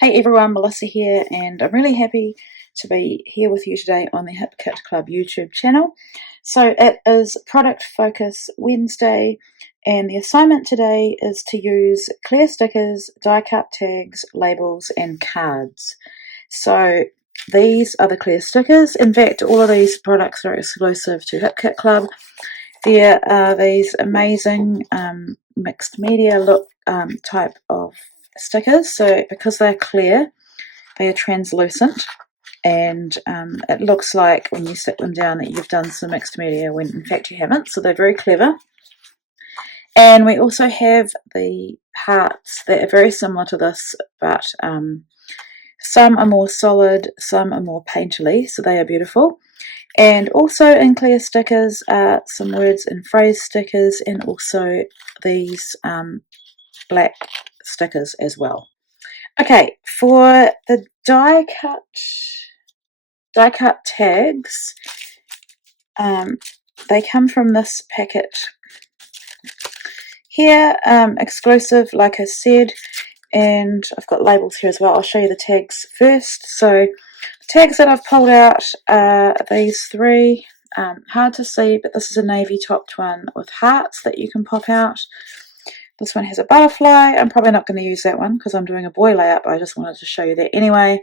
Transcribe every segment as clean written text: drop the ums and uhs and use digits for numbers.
Hey everyone, Melissa here, and I'm really happy to be here with you today on the Hip Kit Club YouTube channel. So it is Product Focus Wednesday, and the assignment today is to use clear stickers, die cut tags, labels, and cards. So these are the clear stickers. In fact, all of these products are exclusive to Hip Kit Club. There are these amazing mixed media look type of stickers. So because they're clear, they are translucent, and it looks like when you stick them down that you've done some mixed media when in fact you haven't. So they're very clever. And we also have the hearts that are very similar to this, but some are more solid, some are more painterly, so they are beautiful. And also in clear stickers are some words and phrase stickers, and also these black stickers as well. Okay, for the die cut tags, they come from this packet here, exclusive, like I said, and I've got labels here as well. I'll show you the tags first. So the tags that I've pulled out are these three. Hard to see, but this is a navy topped one with hearts that you can pop out. This one has a butterfly. I'm probably not going to use that one because I'm doing a boy layout, but I just wanted to show you that anyway.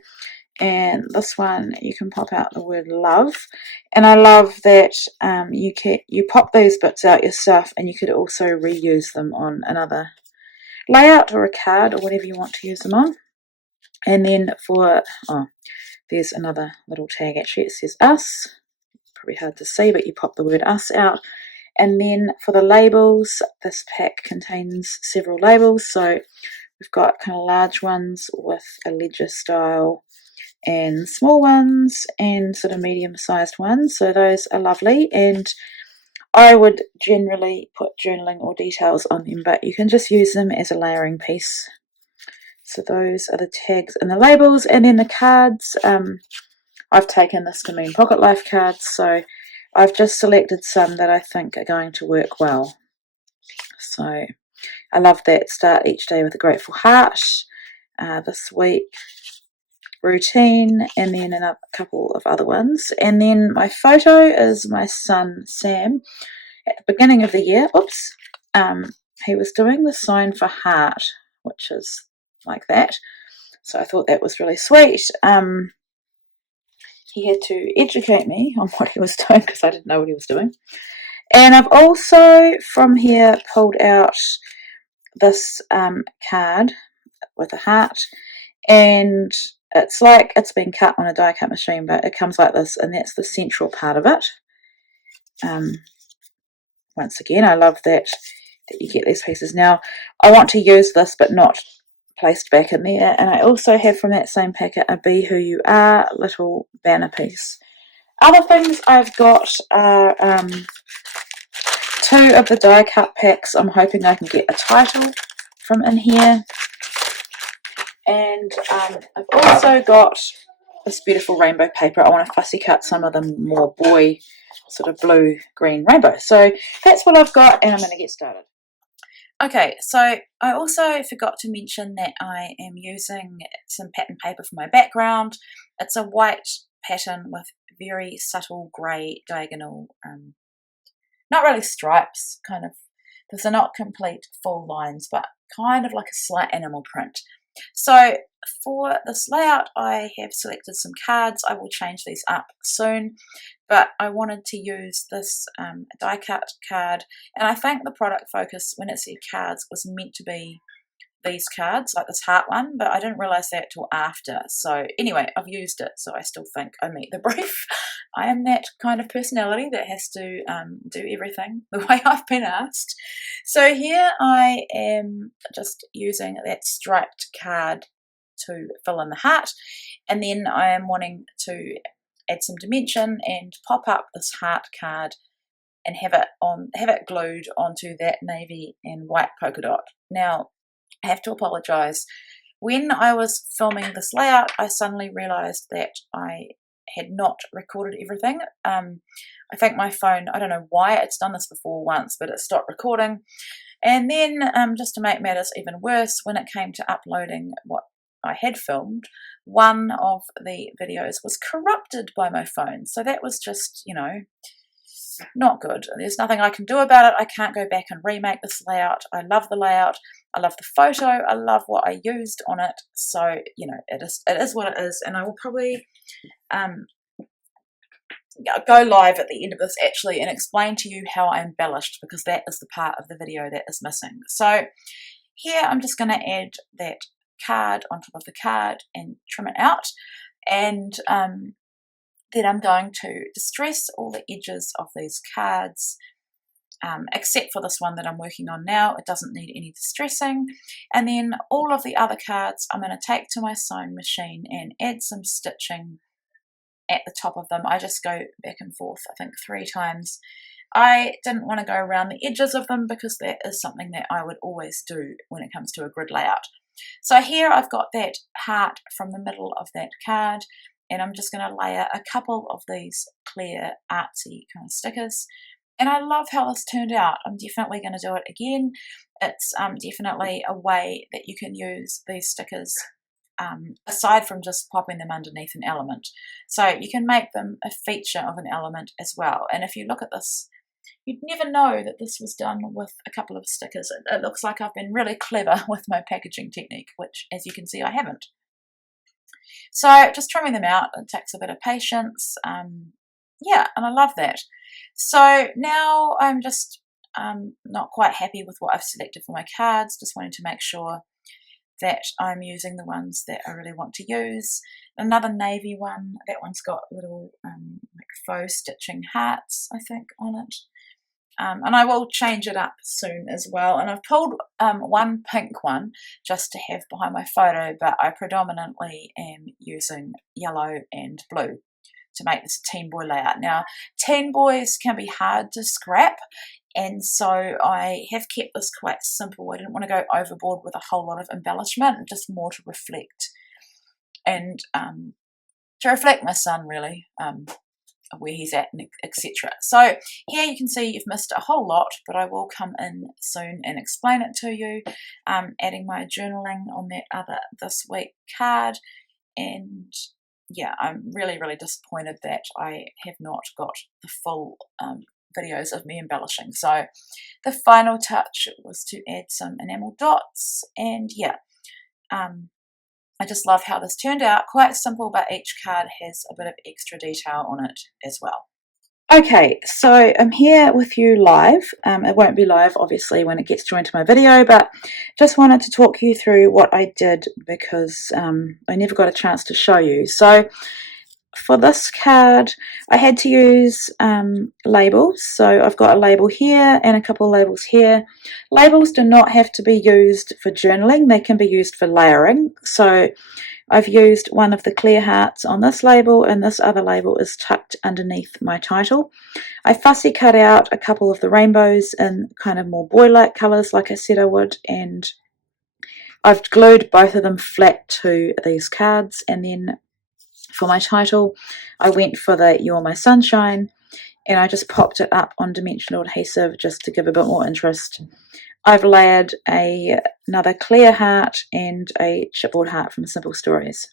And this one, you can pop out the word love. And I love that you pop these bits out yourself, and you could also reuse them on another layout or a card or whatever you want to use them on. And then there's another little tag. Actually, it says us. Probably hard to see, but you pop the word us out. And then for the labels, this pack contains several labels. So we've got kind of large ones with a ledger style, and small ones, and sort of medium-sized ones. So those are lovely, and I would generally put journaling or details on them, but you can just use them as a layering piece. So those are the tags and the labels. And then the cards, I've taken this to mean Pocket Life cards, so I've just selected some that I think are going to work well. So I love that start each day with a grateful heart. This week, routine, and then a couple of other ones. And then my photo is my son Sam at the beginning of the year. He was doing the sign for heart, which is like that. So I thought that was really sweet. He had to educate me on what he was doing because I didn't know what he was doing. And I've also from here pulled out this card with a heart, and it's like it's been cut on a die cut machine, but it comes like this, and that's the central part of it. Once again, I love that you get these pieces. Now, I want to use this, but not placed back in there. And I also have from that same packet a Be Who You Are little banner piece. Other things I've got are two of the die cut packs. I'm hoping I can get a title from in here. And I've also got this beautiful rainbow paper. I want to fussy cut some of the more boy sort of blue green rainbow. So that's what I've got, and I'm going to get started. Okay, so I also forgot to mention that I am using some pattern paper for my background. It's a white pattern with very subtle grey diagonal, not really stripes, kind of, these are not complete full lines, but kind of like a slight animal print. So for this layout, I have selected some cards. I will change these up soon, but I wanted to use this die cut card, and I think the product focus when it said cards was meant to be these cards, like this heart one, but I didn't realize that till after. So anyway, I've used it, so I still think I meet the brief. I am that kind of personality that has to do everything the way I've been asked. So here I am just using that striped card to fill in the heart, and then I am wanting to add some dimension and pop up this heart card and have it glued onto that navy and white polka dot. Now, I have to apologise. When I was filming this layout, I suddenly realised that I had not recorded everything. I think my phone, I don't know why, it's done this before once, but it stopped recording. And then just to make matters even worse, when it came to uploading what I had filmed, one of the videos was corrupted by my phone. So that was just, you know, not good. There's nothing I can do about it. I can't go back and remake this layout. I love the layout. I love the photo. I love what I used on it. So, you know, it is what it is. And I will probably go live at the end of this actually and explain to you how I embellished, because that is the part of the video that is missing. So here I'm just going to add that card on top of the card and trim it out, and then I'm going to distress all the edges of these cards, except for this one that I'm working on now. It doesn't need any distressing. And then all of the other cards I'm going to take to my sewing machine and add some stitching at the top of them. I just go back and forth, I think 3 times. I didn't want to go around the edges of them because that is something that I would always do when it comes to a grid layout. So here I've got that heart from the middle of that card, and I'm just going to layer a couple of these clear artsy kind of stickers. And I love how this turned out. I'm definitely going to do it again. It's definitely a way that you can use these stickers aside from just popping them underneath an element. So you can make them a feature of an element as well. And if you look at this, you'd never know that this was done with a couple of stickers. It looks like I've been really clever with my packaging technique, which, as you can see, I haven't. So just trimming them out, it takes a bit of patience. Yeah, and I love that. So now I'm just not quite happy with what I've selected for my cards, just wanting to make sure that I'm using the ones that I really want to use. Another navy one, that one's got little like faux stitching hearts, I think, on it. And I will change it up soon as well. And I've pulled one pink one just to have behind my photo, but I predominantly am using yellow and blue to make this a teen boy layout. Now, teen boys can be hard to scrap, and so I have kept this quite simple. I didn't want to go overboard with a whole lot of embellishment, just more to reflect, and to reflect my son, really, where he's at, etc. So here you can see you've missed a whole lot, but I will come in soon and explain it to you, adding my journaling on that other this week card. And yeah, I'm really, really disappointed that I have not got the full videos of me embellishing. So the final touch was to add some enamel dots, and yeah, I just love how this turned out. Quite simple, but each card has a bit of extra detail on it as well. Okay, so I'm here with you live. It won't be live, obviously, when it gets joined to my video, but just wanted to talk you through what I did because I never got a chance to show you. So for this card, I had to use labels. So I've got a label here and a couple of labels here. Labels do not have to be used for journaling. They can be used for layering. So I've used one of the clear hearts on this label, and this other label is tucked underneath my title. I fussy cut out a couple of the rainbows in kind of more boy-like colours, like I said I would, and I've glued both of them flat to these cards. And then for my title, I went for the You're My Sunshine, and I just popped it up on dimensional adhesive just to give a bit more interest. I've layered another clear heart and a chipboard heart from Simple Stories.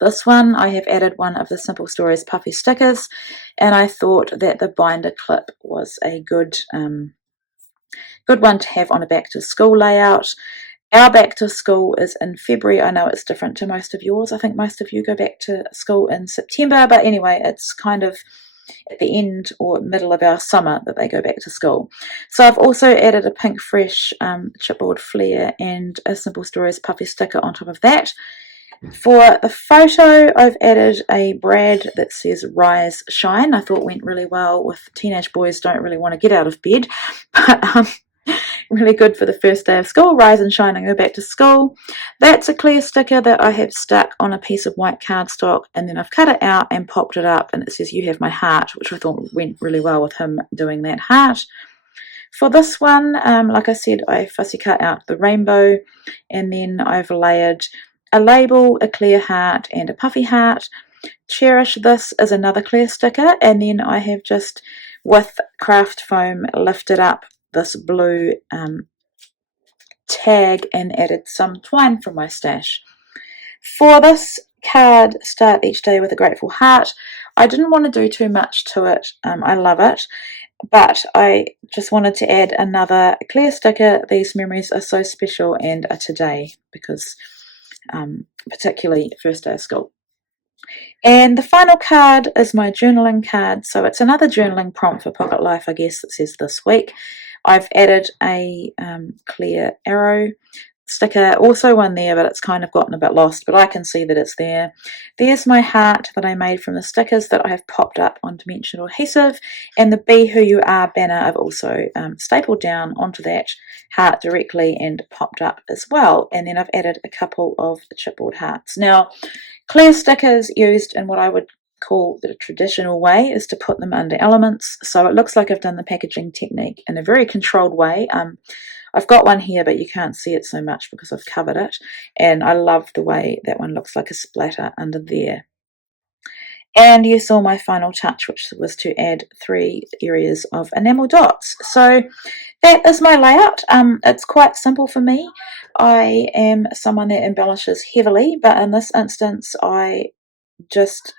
This one, I have added one of the Simple Stories puffy stickers, and I thought that the binder clip was a good one to have on a back to school layout. Our back to school is in February. I know it's different to most of yours. I think most of you go back to school in September, but anyway, it's kind of at the end or middle of our summer that they go back to school. So I've also added a Pink Fresh chipboard flare and a Simple Stories puffy sticker on top of that. For the photo, I've added a brad that says Rise Shine. I thought went really well with teenage boys don't really want to get out of bed, but really good for the first day of school. Rise and shine and go back to school. That's a clear sticker that I have stuck on a piece of white cardstock, and then I've cut it out and popped it up, and it says You Have My Heart, which I thought went really well with him doing that heart. For this one, like I said, I fussy cut out the rainbow, and then I've layered a label, a clear heart, and a puffy heart. Cherish This is another clear sticker, and then I have just, with craft foam, lifted up this blue tag and added some twine from my stash. For this card, Start Each Day with a Grateful Heart, I didn't want to do too much to it. I love it, but I just wanted to add another clear sticker. These memories are so special and are today, because particularly first day of school. And the final card is my journaling card. So it's another journaling prompt for Pocket Life, I guess, that says this week. I've added a clear arrow sticker, also one there, but it's kind of gotten a bit lost, but I can see that it's there. There's my heart that I made from the stickers that I have popped up on dimensional adhesive, and the Be Who You Are banner I've also stapled down onto that heart directly and popped up as well. And then I've added a couple of chipboard hearts. Now, clear stickers used in what I would call the traditional way is to put them under elements, so it looks like I've done the packaging technique in a very controlled way. I've got one here, but you can't see it so much because I've covered it, and I love the way that one looks like a splatter under there. And you saw my final touch, which was to add 3 areas of enamel dots. So that is my layout. It's quite simple for me. I am someone that embellishes heavily, but in this instance I just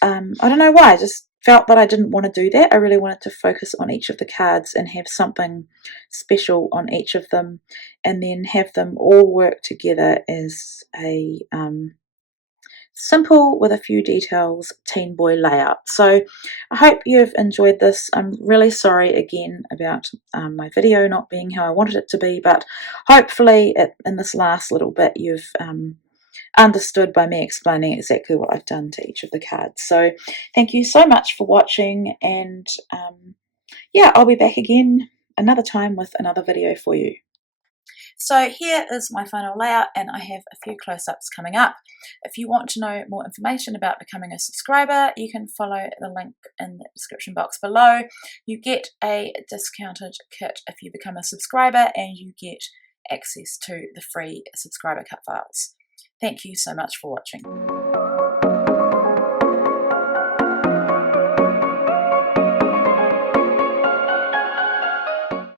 I don't know why, I just felt that I didn't want to do that. I really wanted to focus on each of the cards and have something special on each of them, and then have them all work together as a simple, with a few details, teen boy layout. So I hope you've enjoyed this. I'm really sorry again about my video not being how I wanted it to be, but hopefully in this last little bit you've understood by me explaining exactly what I've done to each of the cards. So thank you so much for watching, and yeah, I'll be back again another time with another video for you. So here is my final layout, and I have a few close-ups coming up. If you want to know more information about becoming a subscriber, you can follow the link in the description box below. You get a discounted kit if you become a subscriber, and you get access to the free subscriber cut files. Thank you so much for watching.